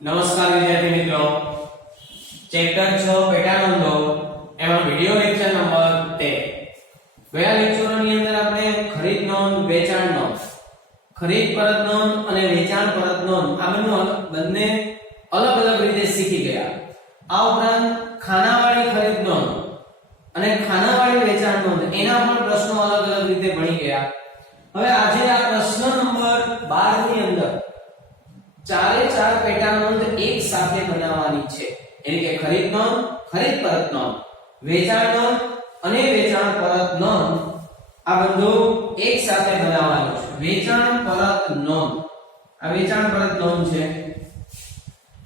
નમસ્કાર વિદ્યાર્થી મિત્રો, ચેપ્ટર 6 પેટા નોંધો એમાં વિડિયો લેક્ચર નંબર 13. ગયા લેક્ચરોની અંદર આપણે ખરીદ નોંધ, વેચાણ નોંધ, ખરીદ પરત નોંધ અને વેચાણ પરત નોંધ આ બંને અલગ અલગ રીતે શીખી ગયા. આ ઉપરાંત ખાનાવાળી ખરીદ નોંધ અને ખાનાવાળી વેચાણ નોંધ એના પણ પ્રશ્નો અલગ અલગ રીતે ભણી ગયા. હવે આજે આ પ્રશ્ન નંબર 12 ની અંદર ચારે ચાર પેટા નોંધ એક સાથે બનાવવાની છે. એટલે કે ખરીદ નોંધ, ખરીદ પરત નોંધ, વેચાણ નોંધ અને વેચાણ પરત નોંધ આ બધું એક સાથે બનાવવાનું છે. વેચાણ પરત નોંધ, આ વેચાણ પરત નોંધ છે.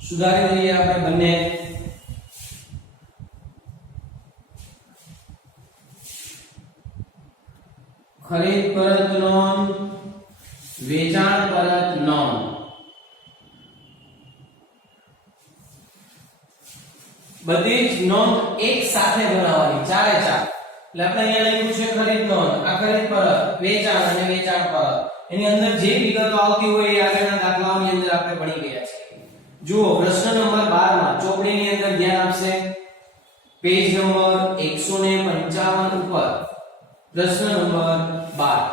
સુધારી દઈએ આપણે બંને. ખરીદ પરત નોંધ, વેચાણ પરત નોંધ બધી જ નોંધ એક સાથે બનાવવાની, ચારે ચાર. એટલે આપણે અહીંયા લખ્યું છે ખરીદ નોંધ, આ ખરીદ પરત, વેચાણ અને વેચાણ પરત. એની અંદર જે વિગતો આવતી હોય એ આગળના દાખલાઓની અંદર આપણે ભણી ગયા છે. જુઓ પ્રશ્ન નંબર 12 માં ચોપડીની અંદર ધ્યાન આપશે. પેજ નંબર 155 ઉપર પ્રશ્ન નંબર 12.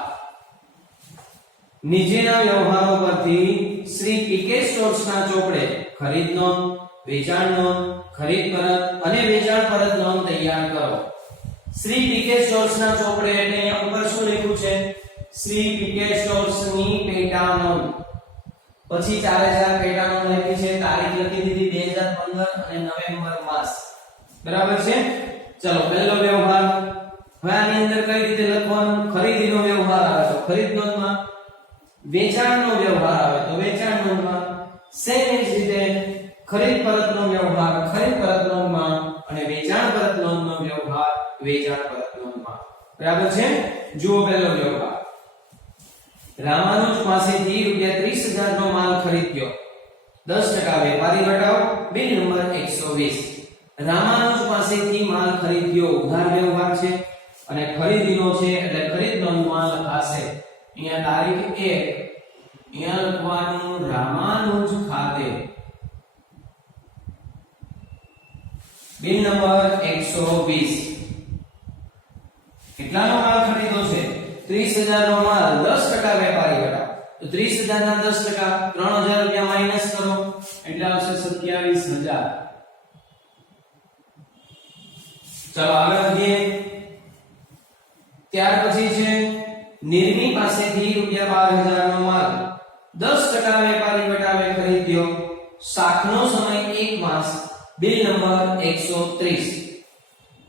નીચેના વ્યવહારો પરથી શ્રી પીકે સ્ટોર્સના ચોપડે ખરીદ નોંધ, વેચાણ નોંધ, ખરીદ પરત અને વેચાણ પરત નોંધ તૈયાર કરો. શ્રી પીકે સ્ટોર્સના ચોપડે એટલે અહીંયા ઉપર શું લખ્યું છે? શ્રી પીકે સ્ટોર્સની પેટા નોંધ. પછી ચારે ચાર પેટા નોંધ લખી છે, તારીખ લખી દીધી 2015 અને નવેમ્બર માસ. બરાબર છે? ચલો પહેલો વ્યવહાર. હવે આની અંદર કઈ રીતે લખવાનું? ખરીદીનો વ્યવહાર આવે તો ખરીદ નોંધમાં, વેચાણનો વ્યવહાર આવે તો વેચાણ નોંધમાં, સેમ જ રીતે ખરીદ પરતનો વ્યવહાર ખરીદ પરત નોંધમાં અને વેચાણ પરત નોંધનો વ્યવહાર વેચાણ પરત નોંધમાં. બરાબર છે? જુઓ પહેલો વ્યવહાર. રામાનુજ પાસેથી ₹30,000 નો માલ ખરીદ્યો. 10% વેપારી ઘટાવ. Bill number 120. રામાનુજ પાસેથી માલ ખરીદ્યો ઉધાર વ્યવહાર છે અને ખરીદીનો છે એટલે ખરીદ નોંધમાં લખાશે. અહીંયા તારીખ 1 અહીંયા લખવાનું રામાનુજ ખાતે. Bill number 120. કેટલાનો માલ ખરીદ્યો છે? 30,000 નો માલ. 10% વેપારી ઘટાવ. તો 30,000 ના 10% 3,000 રૂપિયા માઈનસ કરો એટલે આવશે 27,000. ચલો આગળ વધીએ. ત્યાર પછી છે નિર્મી પાસેથી ₹12,000 નો માલ 10% વેપારી ઘટાવે ખરીદ્યો. શાખનો સમય 1 માસ. Bill number 130.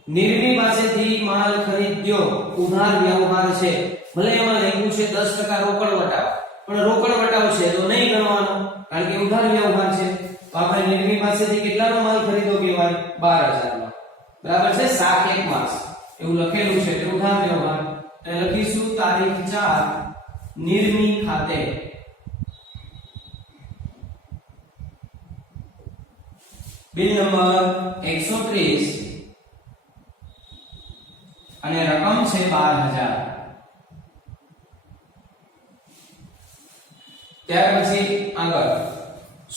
નિર્મી પાસેથી માલ ખરીદ્યો ઉધાર વ્યવહાર છે. ભલે એમાં લખ્યું છે 10% રોકડ વટાવ, પણ રોકડ વટાવ છે તો નહીં ગણવાનો કારણ કે ઉધાર વ્યવહાર છે. તો આપણે નિર્મી પાસેથી કેટલાનો માલ ખરીદ્યો કહેવાય? 12,000 નો. બરાબર છે? શાખ 1 માસ એવું લખેલું છે એટલે ઉધાર વ્યવહાર. એટલે લખીશું તારીખ 4 નિર્મી ખાતે. બિલ નંબર 130 અને રકમ છે 12,000. ત્યાર પછી આગળ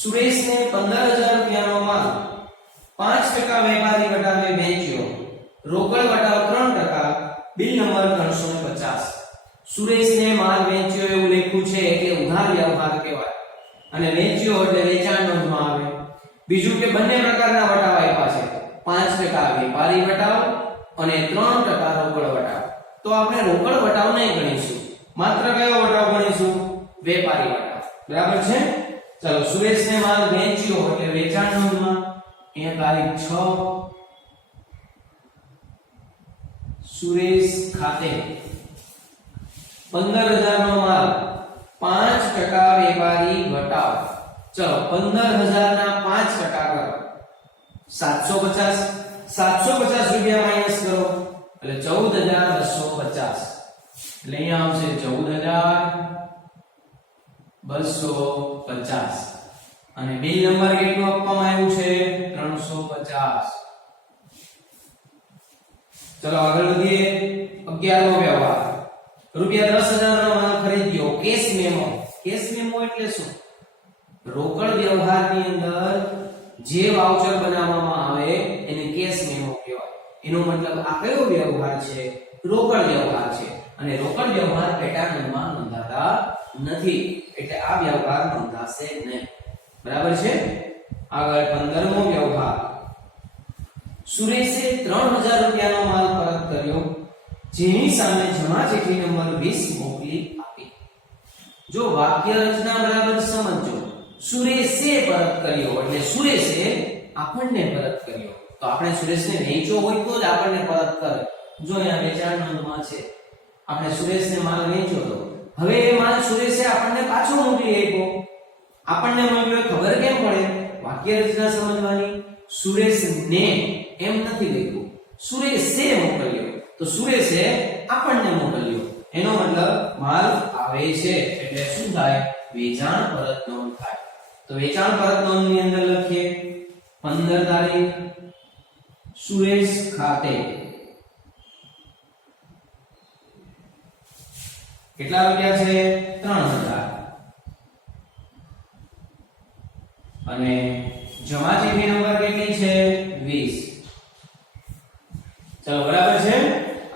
સુરેશને 15,000 રૂપિયાનો માલ 5% વેપારી ઘટાવે વેચ્યો. રોકડ વટાવ 3%. Bill number 350. સુરેશને માલ વેચ્યો એવું લખ્યું છે એટલે ઉધાર વ્યવહાર કહેવાય અને વેચ્યો એટલે વેચાણ નોંધમાં આવે. બીજું કે બંને પ્રકારના વટાવ આપ્યા છે, 5% વેપારી વટાવ અને 3% રોકડ વટાવ. તો આપણે રોકડ વટાવ નહીં ગણીશું, માત્ર કયો વટાવ ગણીશું? વેપારી વટાવ. બરાબર છે? ચલો સુરેશને માલ વેચ્યો એટલે વેચાણ નોંધમાં. અહીંયા તારીખ 6 સુરેશ ખાતે. 15,000 નો માલ 5% વેપારી ઘટાવ. ચલો 15,000 ના 5% કરો 750. 750 રૂપિયા માઈનસ કરો એટલે 14,250. એટલે અહીંયા આવશે 14,250 અને બિલ નંબર કેટલું આપવામાં આવ્યું છે? 350. ચલો આગળ વધીએ. 11મો વ્યવહાર. ₹10,000 નો માલ ખરીદ્યો. Cache memo. કેશ મેમો એટલે શું? રોકડ વ્યવહારની અંદર જે વાઉચર બનાવવામાં આવે એને કેશ મેમો કહેવાય. એનો મતલબ આ કયો વ્યવહાર છે? રોકડ વ્યવહાર છે. અને રોકડ વ્યવહાર પેટા નોંધમાં નોંધાતા નથી, એટલે આ વ્યવહાર નોંધાશે નહીં. બરાબર છે. આગળ 15મો વ્યવહાર. સુરેશે 3000 રૂપિયાનો માલ પરત કર્યો, જેની સામે જમા ચિઠ્ઠી નંબર 20 મોકલી આપી. જો વાક્ય રચના બરાબર સમજો. સુરેશે પરત કર્યો એટલે સુરેશે આપણને પરત કર્યો, તો આપણે સુરેશને વેચ્યો હોય તો જ આપણને પરત કરે. જો અહીંયા વેચાણ નોંધમાં છે, આપણે સુરેશને માલ વેચ્યો તો હવે એ માલ સુરેશે આપણને પાછો મોકલી આપ્યો. આપણને મોકલ્યો ખબર કેમ પડે? વાક્ય રચના સમજવાની. સુરેશને એમ નથી લખ્યું, સુરેશે મોકલ્યો, તો સુરેશે આપણને મોકલ્યો, એનો મતલબ માલ આવે છે એટલે શું થાય? વેચાણ પરત નોંધ થાય. તો વેચાણ પરત નોંધની અંદર લખીએ 15 તારીખ સુરેશ ખાતે કેટલા રૂપિયા છે? 3000. અને જમા ચિઠ્ઠી નંબર કેટલી છે? 20. ચલો બરાબર છે.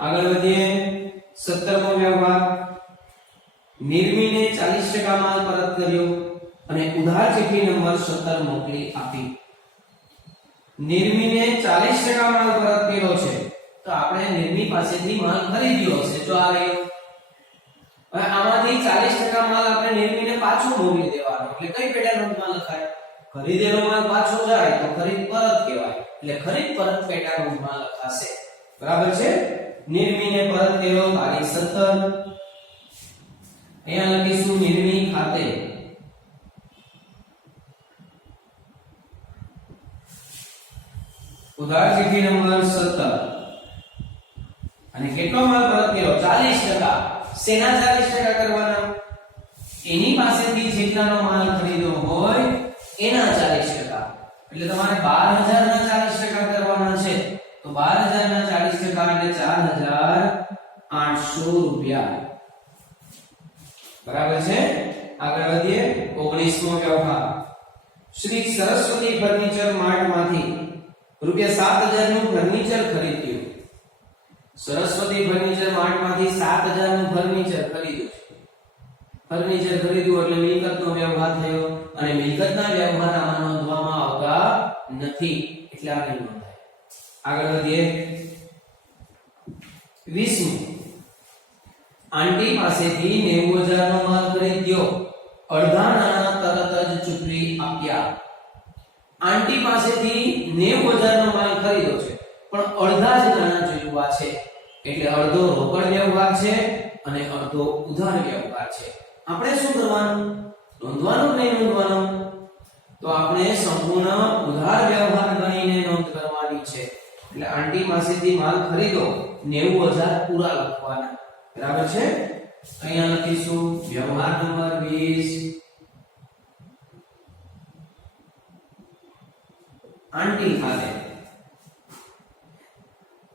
આગળ વધીએ. 17મો વ્યવહાર. નિર્મીને 40% માલ પરત કર્યો અને ઉધાર ચિઠ્ઠી નંબર 17 મોકલી આપી. નિર્મીને 40% માલ પરત કર્યો છે, તો આપણે નિર્મી પાસેથી માલ ખરીદ્યો હશે. જો આ રહ્યો. હવે આમાંથી 40% માલ આપણે નિર્મીને પાછો મોકલી દેવાનો, એટલે કઈ પેટા નોંધમાં લખાય? ખરીદેલો માલ પાછો જાય તો ખરીદ પરત કહેવાય, એટલે ખરીદ પરત પેટા નોંધમાં લખાશે. બરાબર છે. નિર્મીને પરત કર્યો તારીખ 17. અહીંયા લખીશું નિર્મી ખાતે ઉધાર ચિઠ્ઠી નંબર 17. અને કેટલો માલ પરત કર્યો? 40%. શેના 40% કરવાના? એની પાસેથી જેટલાનો માલ ખરીદ્યો હોય એના 40%. એટલે તમારે 12000 ના 40% કરવાના છે, તો 12000 ના 40% એટલે 4800 રૂપિયા. બરાબર છે. આગળ વધીએ. 19મો વ્યવહાર. શ્રી સરસ્વતી ફર્નિચર માર્ટમાંથી ₹7000 નું ફર્નિચર ખરીદ્યું. સરસ્વતી ફર્નિચર માર્ટમાંથી 7000 નું ફર્નિચર ખરીદ્યું. ફર્નિચર ખરીદ્યું એટલે મિલકતનો વ્યવહાર થયો, અને મિલકતના વ્યવહાર આમાં નોંધવામાં આવતા નથી, એટલે આ નહીં નોંધાય. આગળ વધીએ. 20મું. આંટી પાસેથી 90000 નો માલ ખરીદ્યો, અડધા નાણાં તરત જ ચૂકવી આપ્યા. આંટી પાસેથી 90000 નો માલ ખરીદ્યો છે, પણ અડધા જ નાણાં ચૂકવા છે, એટલે અડધો રોકડ વ્યવહાર છે અને અડધો ઉધાર વ્યવહાર છે. આપણે શું કરવાનું? નોંધવાનું કે નહીં નોંધવાનું? તો આપણે સંપૂર્ણ ઉધાર વ્યવહાર ગણીને નોંધ કરવાની છે. એટલે આંટી પાસેથી માલ ખરીદો 90000 પૂરા લખવાના. બરાબર છે. અહીંયા લખીશું વ્યવહાર નંબર 20 આંટી ખાતે.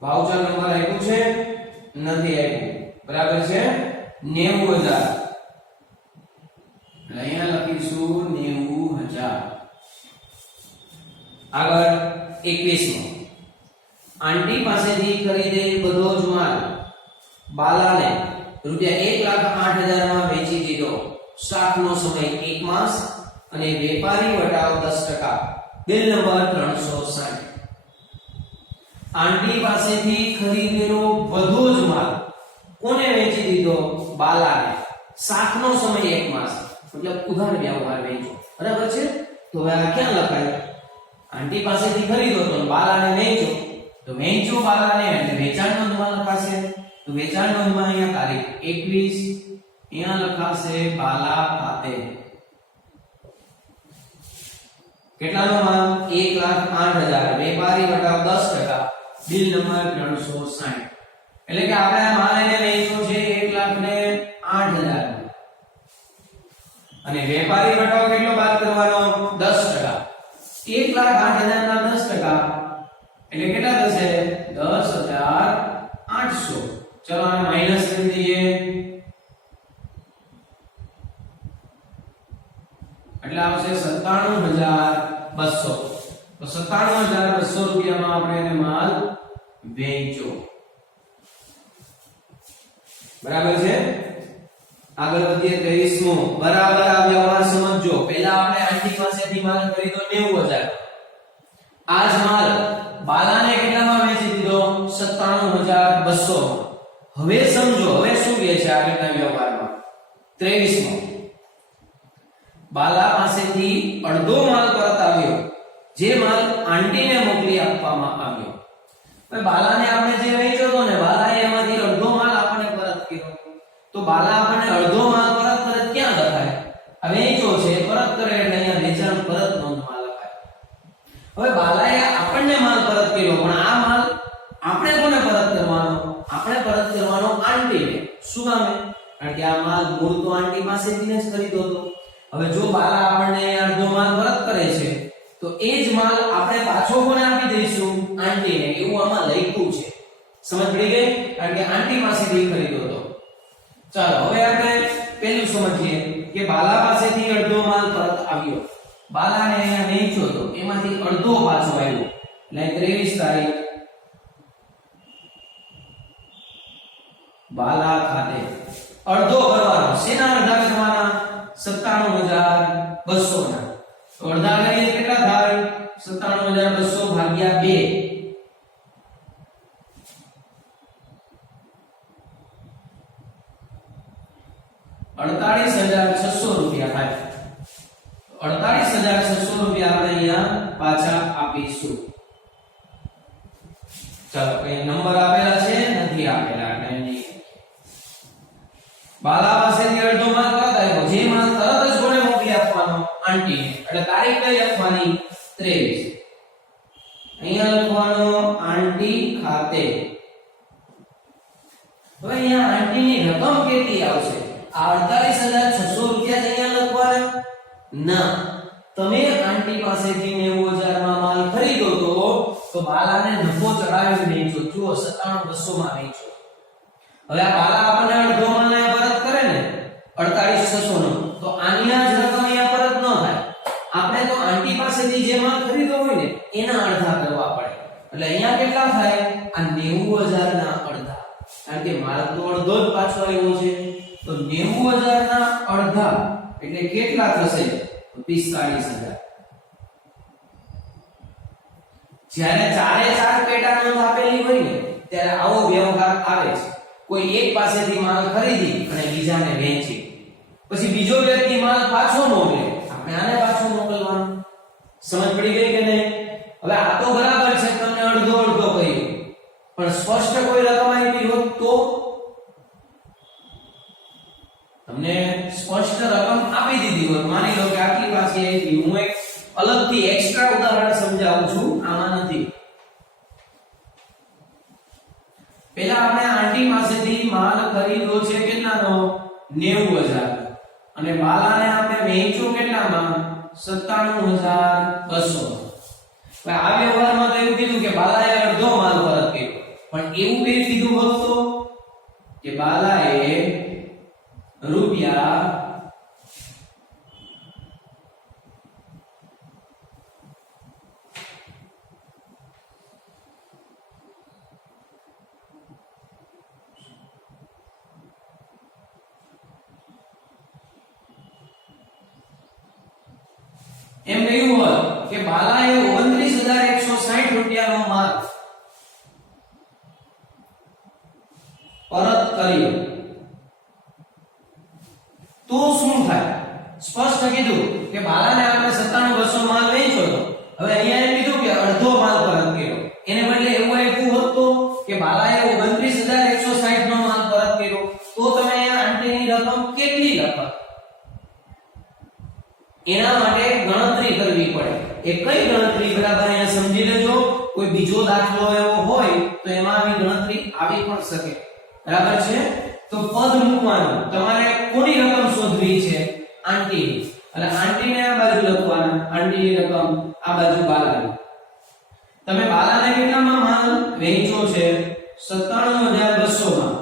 વાઉચર નંબર આપ્યું છે? નથી આપ્યું. બરાબર છે. 90000. અહીંયા લખીશું 90000. આગળ 21મો. આંટી પાસેથી ખરીદેલ બધો જ માલ બાલાને ₹1,08,000 માં વેચી દીધો. શાકનો સમય 1 માસ અને વેપારી વટાવ 10%. Bill number 360. આંટી પાસેથી ખરીદેલો બધો જ માલ કોને વેચી દીધો? બાલાને. શાકનો સમય 1 માસ, મતલબ ઉધાર વ્યવહાર વેચો. બરાબર છે. તો હવે આ ક્યાં લખાય? આંટી પાસેથી ખરીદો તો બાલાને વેચો, તો વેચો બાલાને એટલે વેચાણ નોંધમાં લખાશે. તો વેચાણ નોંધમાં અહીંયા તારીખ 21, અહીંયા લખાશે બાલા ખાતે. કેટલાનો માલ? 1,08,000. વેપારી વટાવ 10%. Bill number 360. એટલે કે આપણે આ માલ એને વેચ્યો છે 1,08,000. અને વેપારી વટાવ કેટલો બાદ કરવાનો? 10%. 1,08,000 ના 10% એટલે કેટલા થશે? 10,800. ચલો આને માઈનસ કરી દઈએ. એટલે કેટલા આવશે 97200. તો 97200 રૂપિયામાં આપણે એને માલ વેચ્યો. બરાબર છે. આગળ વધીએ 23મો. બરાબર આ વ્યવહાર સમજજો. પહેલા આપણે આંટી પાસેથી માલ ખરીદ્યો 90000. આજ માલ બાલાને કેટલામાં વેચી દીધો 97200. હવે સમજો હવે શું કહે છે આગળના વ્યવહારમાં 23મો. બાલા પાસેથી અડધો માલ પરત આવ્યો, જે માલ આંટીને મોકલી આપવામાં આવ્યો. હવે બાલાને આપણે જે વેચ્યો હતો ને, બાલાએ એમાંથી અડધો માલ આપણને પરત કર્યો. તો બાલા આપણને અડધો માલ પરત કરે ક્યાં લખાય? આ વેચ્યો છે પરત કરે એટલે અહીંયા વેચાણ પરત નોંધમાં લખાય. હવે બાલાએ આપણને માલ પરત કર્યો, પણ આ માલ આપણે કોને પરત કરવાનો? આપણે પરત કરવાનો આંટીને. શું કામ? કારણ કે આ માલ મૂળ તો આંટી પાસેથી જ ખરીદ્યો હતો. હવે જો બાલા આપણને અડધો માલ પરત કરે છે તો એ જ માલ આપણે પાછો કોને આપી દઈશું? આંટીને. એવું આમાં લખ્યું છે. સમજ પડી ગઈ? કારણ કે આંટી પાસેથી ખરીદ્યો હતો. ચાલો હવે આપણે પહેલું સમજીએ કે બાલા પાસેથી અડધો માલ પરત આવ્યો. બાલાને અહીંયા વેચ્યો હતો, એમાંથી અડધો પાછો આવ્યો. એટલે 23 તારીખ બાલા ખાતે અડધો ભરવાનો. શેના અડધા કરવાના? 97200 ના. તો અડધા કરીએ કેટલા થાય? 97200 ભાગ્યા 2. 48600 રૂપિયા થાય. 48600 રૂપિયા આપણે અહીંયા પાછા આપીશું. ચાલો કઈ નંબર આપેલા છે? નથી આપેલા. એટલે બાલા પાસેથી અડધો માલ પરત આવ્યો, જે માલ તરત જ કોને મોકલી આપવાનો? આંટીને. એટલે તારીખ કઈ લખવાની? 23. અહીંયા લખવાનો આંટી ખાતે. હવે અહીંયા આંટીની રકમ કેટલી આવશે? આ 48600 રૂપિયા અહીંયા લખવાના? ના. તમે આંટી પાસેથી 90000 માં માલ ખરીદો તો બાલાને નફો ચડાવી વેચો. જુઓ 97200 માં વેચો. હવે આ બાલા આપણને અડધો માલ પરત કરે ને 48600 નો, તો આની આ જ રકમ અહીંયા પરત ન થાય. આપણે તો આંટી પાસેથી જે માલ ખરીદો હોય ને એના અડધા કરવા પડે. એટલે અહીંયા કેટલા થાય? આ 90000 ના અડધા. કારણ કે માલ તો અડધો જ પાછો આવ્યો છે. તો 90000 ના અડધા એટલે કેટલા થશે? 45000. જ્યારે ચારે ચાર પેટા નોંધ આપેલી હોય ને ત્યારે આવો વ્યવહાર આવે છે. કોઈ એક પાસેથી માલ ખરીદી અને બીજાને વેચી, પછી બીજો વ્યક્તિ માલ પાછો મોકલે, આપણે આને પાછો મોકલવાનો. સમજ પડી ગઈ કે નહીં? હવે આ તો બરાબર છે, તમને અડધો અડધો કહ્યું, પણ સ્પષ્ટ કોઈ રકમ આપી હોત તો તમને સ્પષ્ટ રકમ આપી દીધી હોત. માની લો કે આટલી પાસે આવી. હું એક અલગથી એક્સ્ટ્રા ઉદાહરણ સમજાવું છું, આમાં નથી. પહેલા આપણે આંટી પાસેથી માલ ખરીદ્યો છે કેટલાનો? 90000. અને બાલાને આપણે વેચ્યો કેટલામાં? 97200. હવે આ વ્યવહારમાં તો એવું કીધું કે બાલાએ અડધો માલ પરત કર્યો, પણ એવું કઈ કીધું હોત તો કે બાલાએ રૂપિયા એમ કહ્યું હોય કે બાલાએ 29160 રૂપિયાનો માલ પરત કર્યો, તો શું થાય? સ્પષ્ટ કીધું કે બાલાને આપણે 97200 માલ વેચ્યો હતો. હવે અહીંયા એમ કીધું કે અડધો માલ પરત કર્યો. એને બદલે એવું આપ્યું હોત તો કે બાલાએ 29160 નો માલ પરત કર્યો, તો તમે અહીંયા આંટીની રકમ કેટલી લખો? એના માટે ગણતરી કરવી પડે. એ કઈ ગણતરી? બરાબર અહીંયા સમજી લેજો. કોઈ બીજો દાખલો એવો હોય તો એમાં આવી ગણતરી આવી પણ શકે. બરાબર છે? તો પદ મૂકવાનું. તમારે કોની રકમ શોધવી છે? આંટીની. એટલે આંટીને આ બાજુ લખવાના, આંટીની રકમ આ બાજુ બાલાની. તમે બાલાને કેટલામાં માલ વેચ્યો છે? 97200 માં.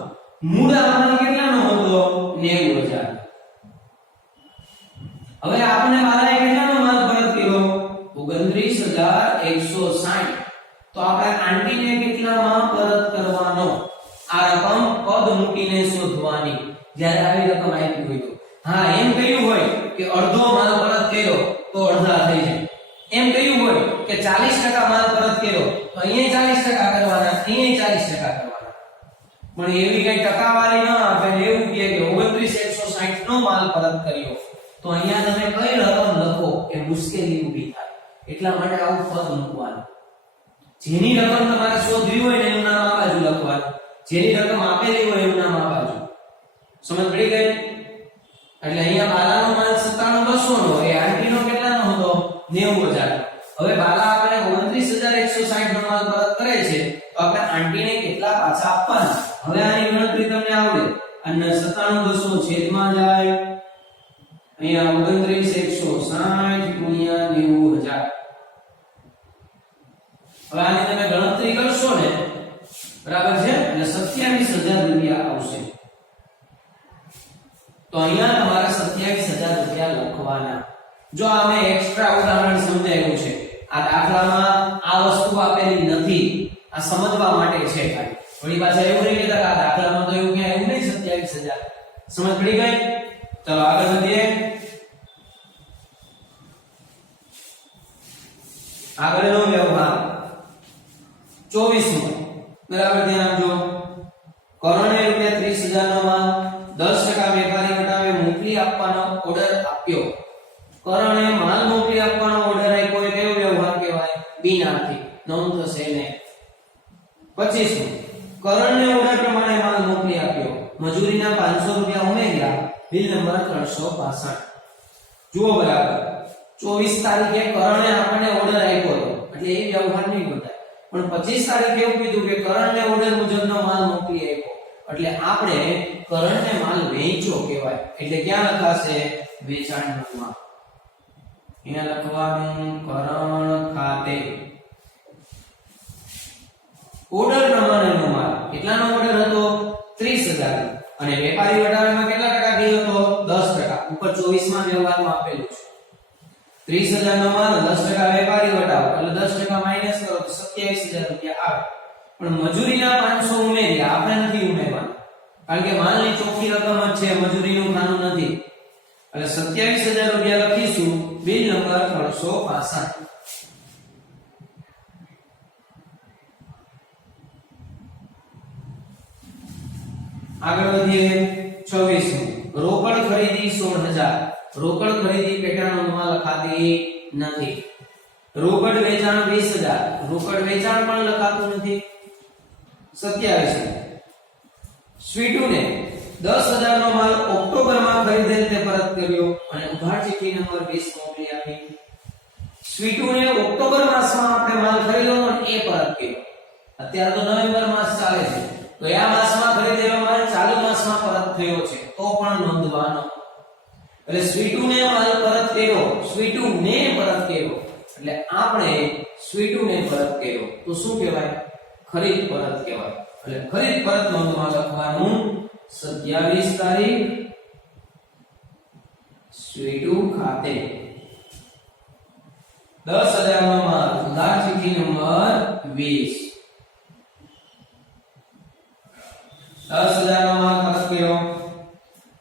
મૂળ માલ કેટલાનો હતો? 90000. હવે આપણે બાલાએ કેટલાનો માલ પરત કર્યો 29160 તો આપણે આંટીને કેટલામાં પરત કરવાનો આ રકમ પદ મૂકીને શોધવાની જ્યારે આવી રકમ આપી હોય તો હા એમ કહ્યું હોય કે અડધો માલ પરત કર્યો તો અડધા થઈ જાય એમ કહ્યું હોય કે 40% માલ પરત કર્યો તો અહીંયા 40% કરવાના અહીંયા 40% કરવાના પણ એવી કઈ ટકાવારી ન આપે એવું કહે કે 29160 નો માલ પરત કર્યો તો અહીંયા તમે કઈ રકમ લખો એ મુશ્કેલી ઊભી થાય એટલા માટે આવું પદ મૂકવાનું જેની રકમ તમારે શોધવી હોય ને એનું નામ આ બાજુ લખવાનું જેની રકમ આપેલી હોય એનું નામ આ બાજુ સમજ પડી ગઈ એટલે અહીંયા બાલાનો માલ 97200 નો એ આંટીનો કેટલાનો હતો 90000 હવે બાલા આપણે 29160 નો માલ પરત કરે છે તો આપણે આંટીને કેટલા પાછા આપવાના હવે આની ગણતરી તમને આવડે અને 97200 છેદમાં જાય અહીંયા 29160 ગુણ્યા 90000 હવે આની તમે ગણતરી કરશો ને બરાબર છે એટલે 27000 રૂપિયા આવશે તો અહીંયા તમારે 27000 રૂપિયા લખવાના જો આમે એક્સ્ટ્રા ઉદાહરણ સમજાવ્યું છે આ દાખલામાં આ વસ્તુ આપેલી નથી આ સમજવા માટે છે ખાલી વળી પાછા એવું નહીં કે આ દાખલામાં તો એવું ક્યાં એવું નહીં 27000 સમજ પડી ગઈ ચલો આગળ વધીએ આગળનો વ્યવહાર 24 બરાબર ધ્યાન આપજો કરણે રૂપિયા 30000 નો માલ 10% વેપારી વટાવે મોકલી આપવાનો ઓર્ડર આપ્યો કરણે માલ મોકલી આપવાનો ઓર્ડર આપ્યો એ કયો વ્યવહાર કહેવાય બિનઆર્થિક નોંધ થશે ને 25 કરણને ઓર્ડર પ્રમાણે માલ મોકલી આપ્યો મજૂરીના 500 રૂપિયા ઉમેર્યા બિલ નંબર 365 જુઓ બરાબર 24 તારીખે કરણે આપણને ઓર્ડર આપ્યો એટલે એ વ્યવહાર નહીં બતાય પણ 25 તારીખે એવું કીધું કે કરણને ઓર્ડર મુજબનો માલ મોકલી આપ્યો એટલે આપણે કરણને માલ વેચ્યો કહેવાય એટલે ક્યાં લખાશે વેચાણમાં અહીંયા લખવાનું કરણ ખાતે ઓર્ડર પ્રમાણેનો માલ કેટલાનો ઓર્ડર હતો 30000 અને વેપારી વટાવેમાં કેટલા ટકા દીધો હતો 10% ઉપર 24 માં વ્યવહારમાં આપેલું છે 30000 નો માલ 10% વેપારી વટાવો એટલે 10% માઈનસ કરો તો 27000 રૂપિયા આવે પણ મજૂરીના 500 ઉમેર્યા આપણે નથી ઉમેરવાના કારણ કે માલની ચોખ્ખી રકમ જ છે મજૂરીનું ખાનું નથી એટલે 27000 રૂપિયા લખીશું બિલ નંબર 365 આગળ વધીએ 26 રોકડ ખરીદી 16000 રોકડ ખરીદી પેટાનો માલ લખાતી નથી રોકડ વેચાણ 20000 રોકડ વેચાણ પણ લખાતું નથી 27 સ્વીટુને 10000 નો માલ ઓક્ટોબર માં ખરીદેલ તે પરત કર્યો અને ઉધાર ચિઠ્ઠી નંબર 20 મોકલી આપી સ્વીટુને ઓક્ટોબર માસમાં આપણે માલ ખરીદ્યો અને એ પરત કર્યો અત્યારે તો નવેમ્બર માસ ચાલે છે તો આ માસમાં ખરીદેલો માલ ચાલુ માસમાં પરત થયો છે તો પણ નોંધવાનો એટલે સ્વીટુને માલ પરત કર્યો સ્વીટુને પરત કર્યો એટલે આપણે સ્વીટુને પરત કર્યો તો શું કહેવાય ખરીદ પરત કહેવાય એટલે ખરીદ પરત નોંધમાં લખવાનું 27 તારીખ સ્વીટુ ખાતે 10000 નો માલ ઉધાર ચિઠ્ઠી નંબર 20 10000 નો માલ પરત કર્યો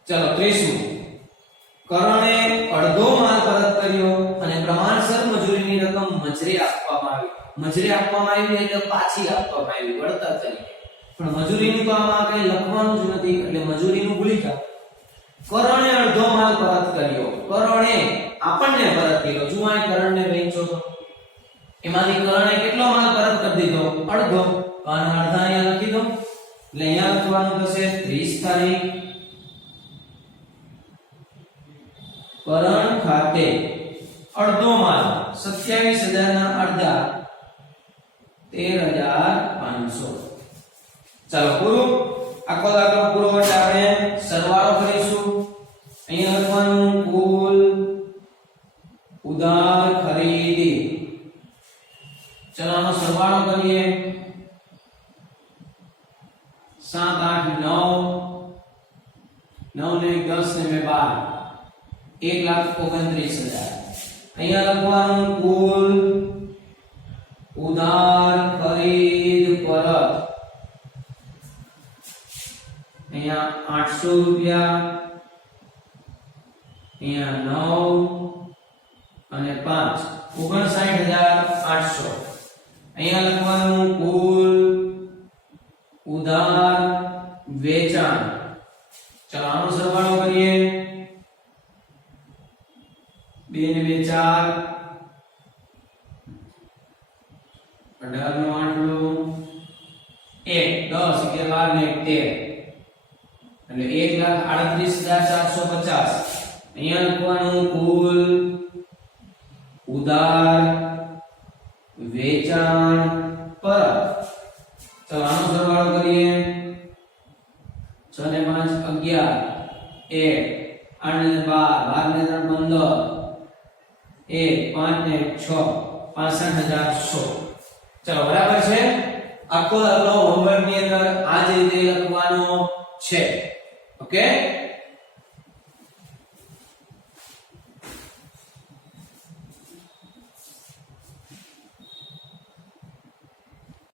ચલો 30 કરણે અડધો માલ પરત કર્યો અને પ્રમાણસર મજૂરીની રકમ મજરે આપવામાં આવી એટલે પાછી આપવામાં આવી વળતર તરીકે પણ મજૂરીની તો આમાં કઈ લખવાનું જ નથી એટલે મજૂરીનું ભૂલી જાઓ કરણે અડધો માલ પરત કર્યો કરણે આપણને પરત કર્યો જો આ કરણને વેચો તો એમાંથી કરણે કેટલો માલ પરત કરી દીધો અડધો તો આના અડધા અહીંયા લખી દો એટલે અહીંયા લખવાનું થશે 30 તારીખ કરણ ખાતે અડધો માલ 27000 ના અડધા 13500 ચાલો પૂરું આખો દાખલો પૂરો એટલે આપણે સરવાળો કરીશું અહીંયા લખવાનું કુલ ઉધાર ખરીદી ચલો આનો સરવાળો કરીએ 7 8 9 9 ને 10 ને 12 1,29,000. અહીંયા લખવાનું કુલ ઉધાર ખરીદ પરત અહીંયા 800 રૂપિયા, અહીંયા 9 અને 5 59,800. અહીંયા લખવાનું કુલ ઉધાર વેચાણ. ચલો આનો સરવાળો કરીએ. 2 ને 2 4, 18 નો આટલો 1, 10 11 ને 13 એટલે 1,38,450. અહીંયા લખવાનું કુલ ઉધાર વેચાણ પરત. ચલો આનો સરવાળો કરીએ. 6 ને 5 11, 1 8 ને 12, 12 ને 3 15, 1 5 ને 6 65,100. ચલો બરાબર છે. આખો દાખલો હોમવર્ક ની અંદર આ જ રીતે લખવાનો છે. ઓકે.